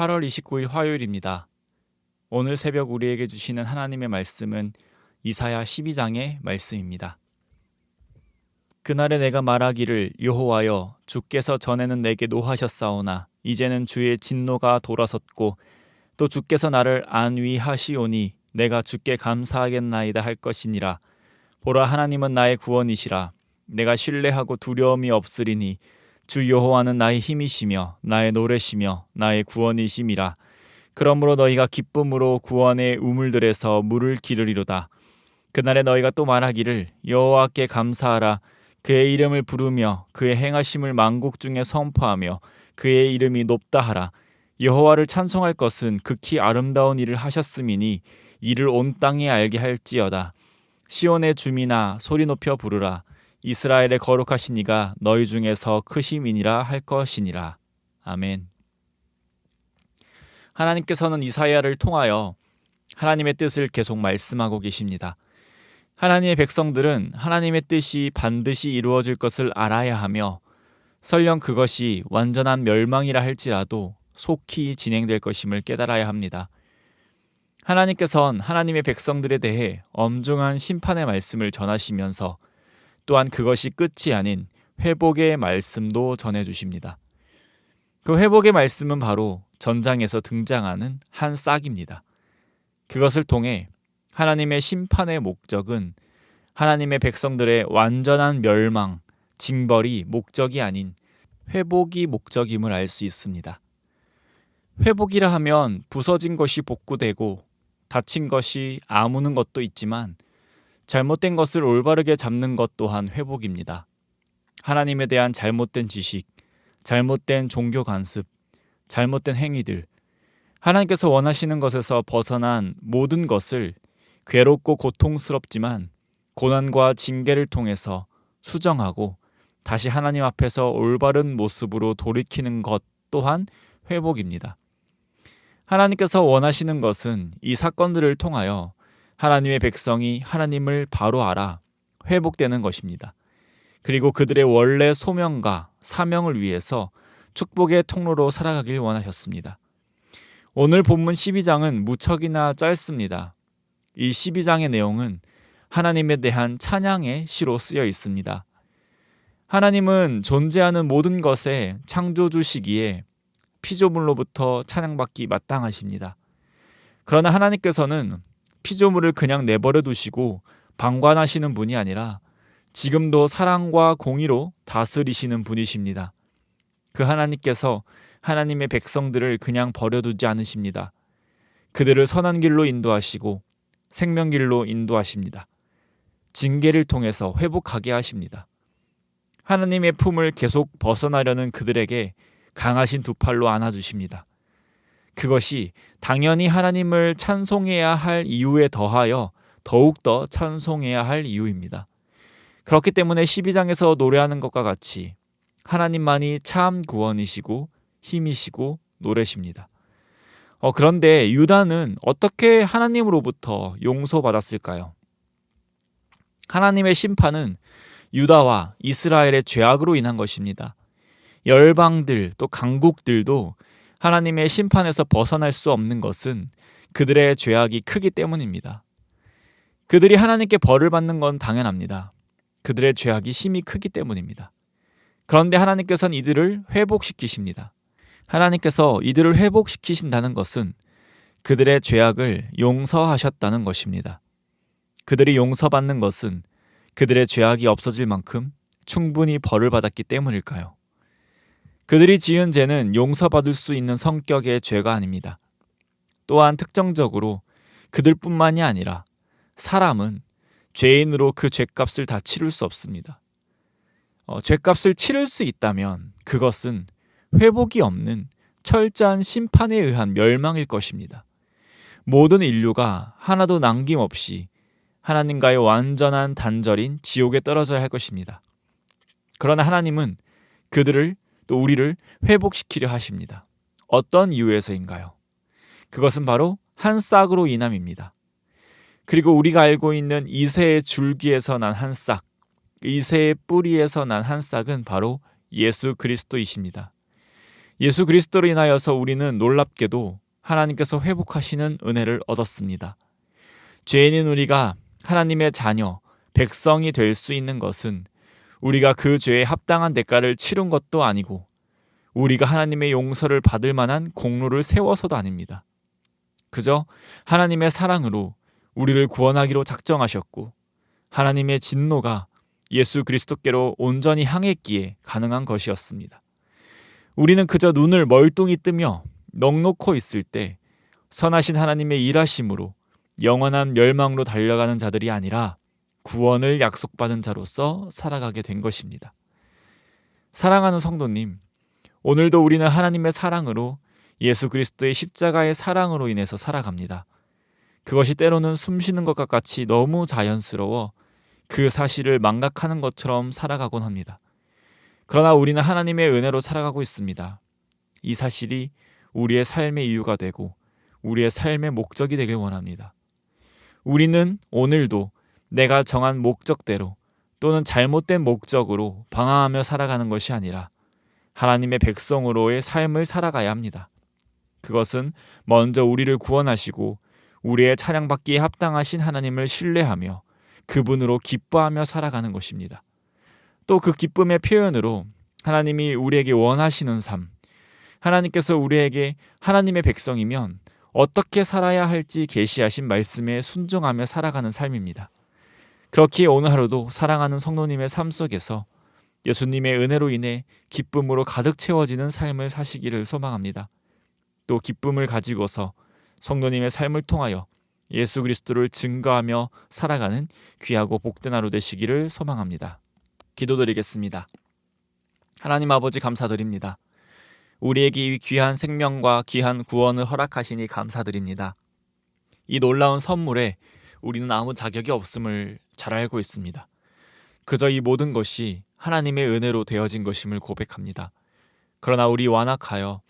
8월 29일 화요일입니다. 오늘 새벽 우리에게 주시는 하나님의 말씀은 이사야 12장의 말씀입니다. 그날에 내가 말하기를 여호와여 주께서 전에는 내게 노하셨사오나 이제는 주의 진노가 돌아섰고 또 주께서 나를 안위하시오니 내가 주께 감사하겠나이다 할 것이니라. 보라 하나님은 나의 구원이시라. 내가 신뢰하고 두려움이 없으리니 주 여호와는 나의 힘이시며 나의 노래시며 나의 구원이심이라. 그러므로 너희가 기쁨으로 구원의 우물들에서 물을 기르리로다. 그날에 너희가 또 말하기를 여호와께 감사하라. 그의 이름을 부르며 그의 행하심을 만국 중에 선포하며 그의 이름이 높다 하라. 여호와를 찬송할 것은 극히 아름다운 일을 하셨음이니 이를 온 땅에 알게 할지어다. 시온의 주민아 소리 높여 부르라. 이스라엘의 거룩하신 이가 너희 중에서 크심이니라 할 것이니라. 아멘. 하나님께서는 이사야를 통하여 하나님의 뜻을 계속 말씀하고 계십니다. 하나님의 백성들은 하나님의 뜻이 반드시 이루어질 것을 알아야 하며 설령 그것이 완전한 멸망이라 할지라도 속히 진행될 것임을 깨달아야 합니다. 하나님께서는 하나님의 백성들에 대해 엄중한 심판의 말씀을 전하시면서 또한 그것이 끝이 아닌 회복의 말씀도 전해주십니다. 그 회복의 말씀은 바로 전장에서 등장하는 한 싹입니다. 그것을 통해 하나님의 심판의 목적은 하나님의 백성들의 완전한 멸망, 징벌이 목적이 아닌 회복이 목적임을 알 수 있습니다. 회복이라 하면 부서진 것이 복구되고 다친 것이 아무는 것도 있지만 잘못된 것을 올바르게 잡는 것 또한 회복입니다. 하나님에 대한 잘못된 지식, 잘못된 종교 관습, 잘못된 행위들, 하나님께서 원하시는 것에서 벗어난 모든 것을 괴롭고 고통스럽지만 고난과 징계를 통해서 수정하고 다시 하나님 앞에서 올바른 모습으로 돌이키는 것 또한 회복입니다. 하나님께서 원하시는 것은 이 사건들을 통하여 하나님의 백성이 하나님을 바로 알아 회복되는 것입니다. 그리고 그들의 원래 소명과 사명을 위해서 축복의 통로로 살아가길 원하셨습니다. 오늘 본문 12장은 무척이나 짧습니다. 이 12장의 내용은 하나님에 대한 찬양의 시로 쓰여 있습니다. 하나님은 존재하는 모든 것의 창조주시기에 피조물로부터 찬양받기 마땅하십니다. 그러나 하나님께서는 피조물을 그냥 내버려 두시고 방관하시는 분이 아니라 지금도 사랑과 공의로 다스리시는 분이십니다. 그 하나님께서 하나님의 백성들을 그냥 버려두지 않으십니다. 그들을 선한 길로 인도하시고 생명길로 인도하십니다. 징계를 통해서 회복하게 하십니다. 하나님의 품을 계속 벗어나려는 그들에게 강하신 두 팔로 안아주십니다. 그것이 당연히 하나님을 찬송해야 할 이유에 더하여 더욱더 찬송해야 할 이유입니다. 그렇기 때문에 12장에서 노래하는 것과 같이 하나님만이 참 구원이시고 힘이시고 노래십니다. 그런데 유다는 어떻게 하나님으로부터 용서받았을까요? 하나님의 심판은 유다와 이스라엘의 죄악으로 인한 것입니다. 열방들 또 강국들도 하나님의 심판에서 벗어날 수 없는 것은 그들의 죄악이 크기 때문입니다. 그들이 하나님께 벌을 받는 건 당연합니다. 그들의 죄악이 심히 크기 때문입니다. 그런데 하나님께서는 이들을 회복시키십니다. 하나님께서 이들을 회복시키신다는 것은 그들의 죄악을 용서하셨다는 것입니다. 그들이 용서받는 것은 그들의 죄악이 없어질 만큼 충분히 벌을 받았기 때문일까요? 그들이 지은 죄는 용서받을 수 있는 성격의 죄가 아닙니다. 또한 특정적으로 그들뿐만이 아니라 사람은 죄인으로 그 죄값을 다 치를 수 없습니다. 죄값을 치를 수 있다면 그것은 회복이 없는 철저한 심판에 의한 멸망일 것입니다. 모든 인류가 하나도 남김없이 하나님과의 완전한 단절인 지옥에 떨어져야 할 것입니다. 그러나 하나님은 그들을 또 우리를 회복시키려 하십니다. 어떤 이유에서인가요? 그것은 바로 한 싹으로 인함입니다. 그리고 우리가 알고 있는 이새의 줄기에서 난 한 싹, 이새의 뿌리에서 난 한 싹은 바로 예수 그리스도이십니다. 예수 그리스도로 인하여서 우리는 놀랍게도 하나님께서 회복하시는 은혜를 얻었습니다. 죄인인 우리가 하나님의 자녀, 백성이 될 수 있는 것은 우리가 그 죄에 합당한 대가를 치른 것도 아니고 우리가 하나님의 용서를 받을 만한 공로를 세워서도 아닙니다. 그저 하나님의 사랑으로 우리를 구원하기로 작정하셨고 하나님의 진노가 예수 그리스도께로 온전히 향했기에 가능한 것이었습니다. 우리는 그저 눈을 멀뚱히 뜨며 넋놓고 있을 때 선하신 하나님의 일하심으로 영원한 멸망으로 달려가는 자들이 아니라 구원을 약속받은 자로서 살아가게 된 것입니다. 사랑하는 성도님, 오늘도 우리는 하나님의 사랑으로 예수 그리스도의 십자가의 사랑으로 인해서 살아갑니다. 그것이 때로는 숨쉬는 것과 같이 너무 자연스러워 그 사실을 망각하는 것처럼 살아가곤 합니다. 그러나 우리는 하나님의 은혜로 살아가고 있습니다. 이 사실이 우리의 삶의 이유가 되고 우리의 삶의 목적이 되길 원합니다. 우리는 오늘도 내가 정한 목적대로 또는 잘못된 목적으로 방황하며 살아가는 것이 아니라 하나님의 백성으로의 삶을 살아가야 합니다. 그것은 먼저 우리를 구원하시고 우리의 찬양받기에 합당하신 하나님을 신뢰하며 그분으로 기뻐하며 살아가는 것입니다. 또 그 기쁨의 표현으로 하나님이 우리에게 원하시는 삶, 하나님께서 우리에게 하나님의 백성이면 어떻게 살아야 할지 계시하신 말씀에 순종하며 살아가는 삶입니다. 그렇기에 오늘 하루도 사랑하는 성도님의 삶 속에서 예수님의 은혜로 인해 기쁨으로 가득 채워지는 삶을 사시기를 소망합니다. 또 기쁨을 가지고서 성도님의 삶을 통하여 예수 그리스도를 증거하며 살아가는 귀하고 복된 하루 되시기를 소망합니다. 기도드리겠습니다. 하나님 아버지 감사드립니다. 우리에게 이 귀한 생명과 귀한 구원을 허락하시니 감사드립니다. 이 놀라운 선물에 우리는 아무 자격이 없음을 잘 알고 있습니다. 그저 이 모든 것이 하나님의 은혜로 되어진 것임을 고백합니다. 그러나 우리 완악하여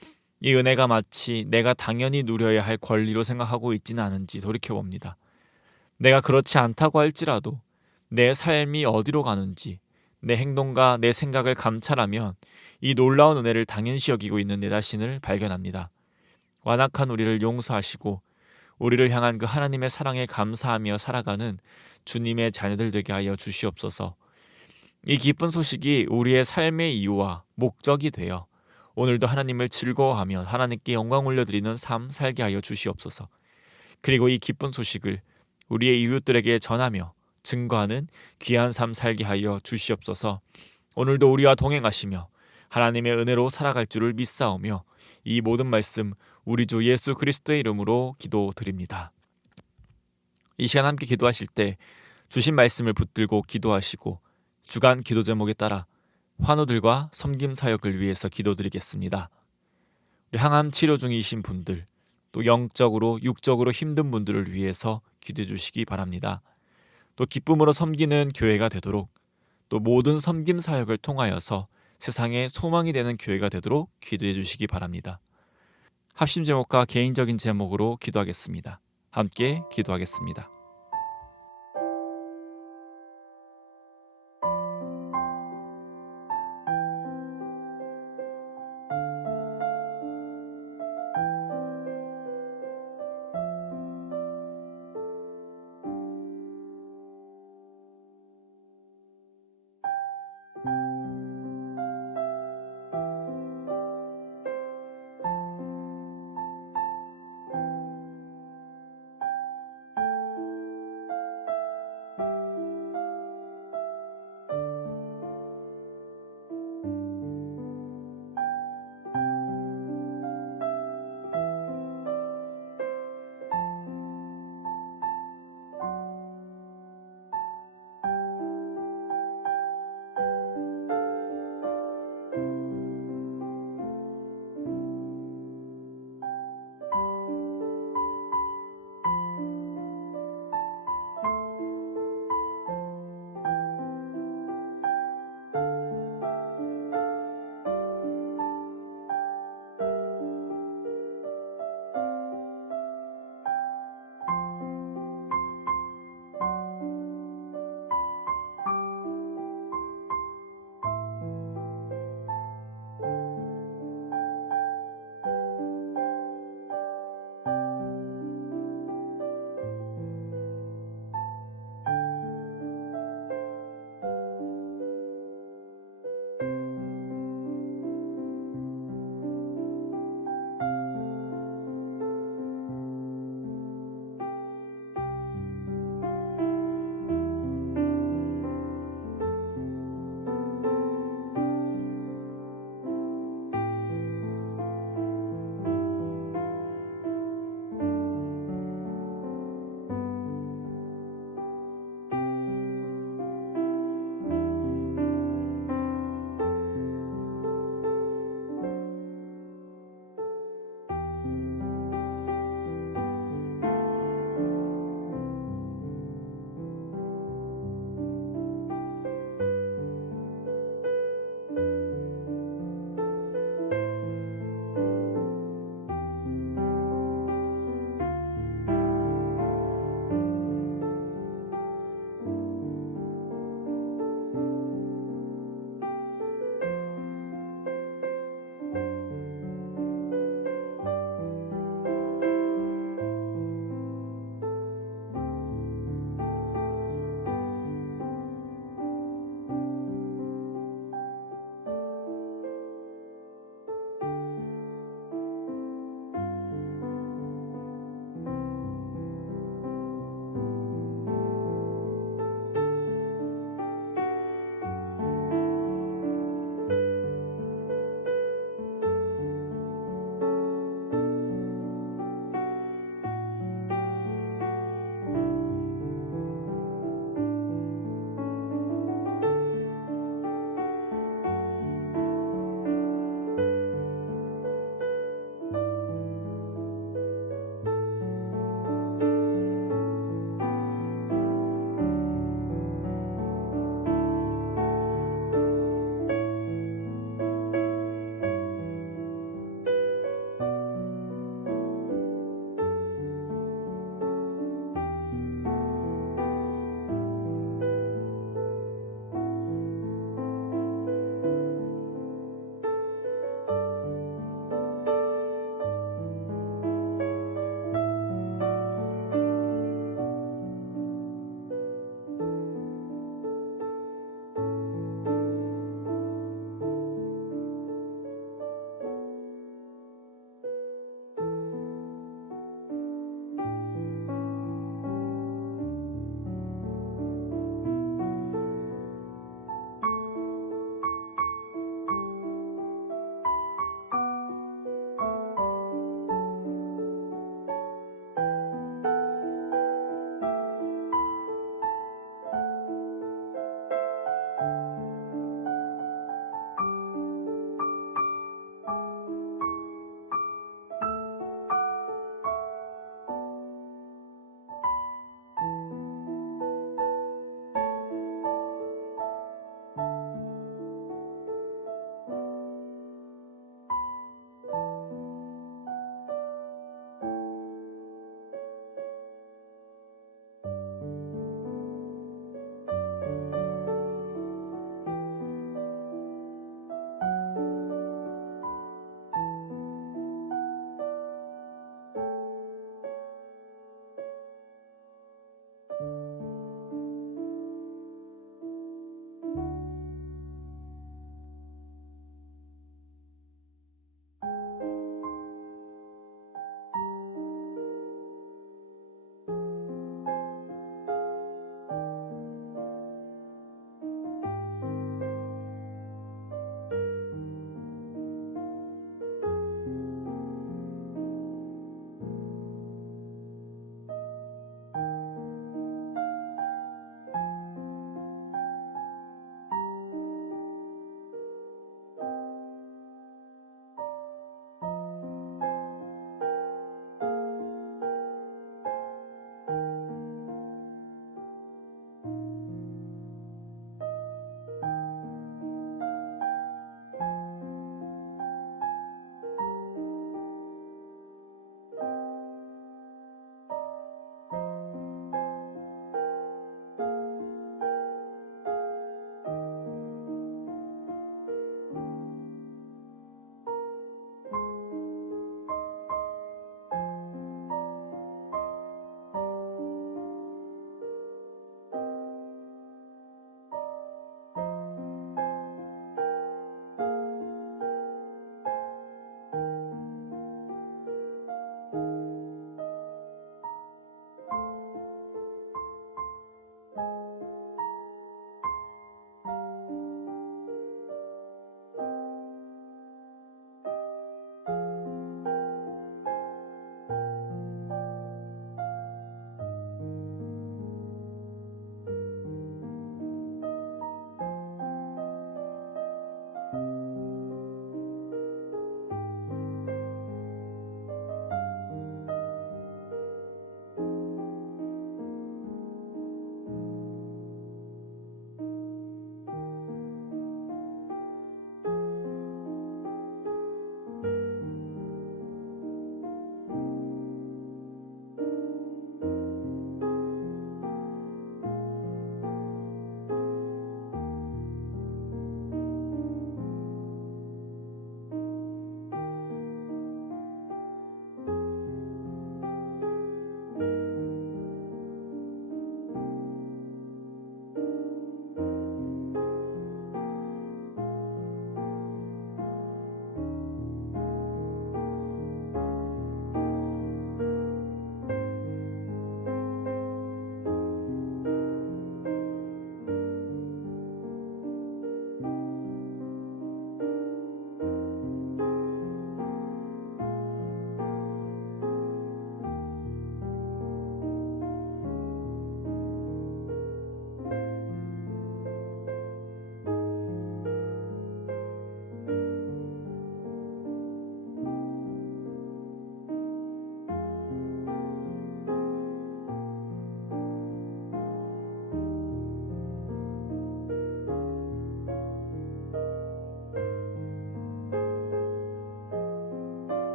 이 은혜가 마치 내가 당연히 누려야 할 권리로 생각하고 있지는 않은지 돌이켜봅니다. 내가 그렇지 않다고 할지라도 내 삶이 어디로 가는지 내 행동과 내 생각을 감찰하면 이 놀라운 은혜를 당연시 여기고 있는 내 자신을 발견합니다. 완악한 우리를 용서하시고 우리를 향한 그 하나님의 사랑에 감사하며 살아가는 주님의 자녀들 되게 하여 주시옵소서. 이 기쁜 소식이 우리의 삶의 이유와 목적이 되어 오늘도 하나님을 즐거워하며 하나님께 영광 올려드리는 삶 살게 하여 주시옵소서. 그리고 이 기쁜 소식을 우리의 이웃들에게 전하며 증거하는 귀한 삶 살게 하여 주시옵소서. 오늘도 우리와 동행하시며 하나님의 은혜로 살아갈 줄을 믿사오며 이 모든 말씀 우리 주 예수 그리스도의 이름으로 기도드립니다. 이 시간 함께 기도하실 때 주신 말씀을 붙들고 기도하시고 주간 기도 제목에 따라 환우들과 섬김 사역을 위해서 기도드리겠습니다. 우리 항암 치료 중이신 분들, 또 영적으로 육적으로 힘든 분들을 위해서 기도해 주시기 바랍니다. 또 기쁨으로 섬기는 교회가 되도록, 또 모든 섬김 사역을 통하여서 세상에 소망이 되는 교회가 되도록 기도해 주시기 바랍니다. 합심 제목과 개인적인 제목으로 기도하겠습니다. 함께 기도하겠습니다.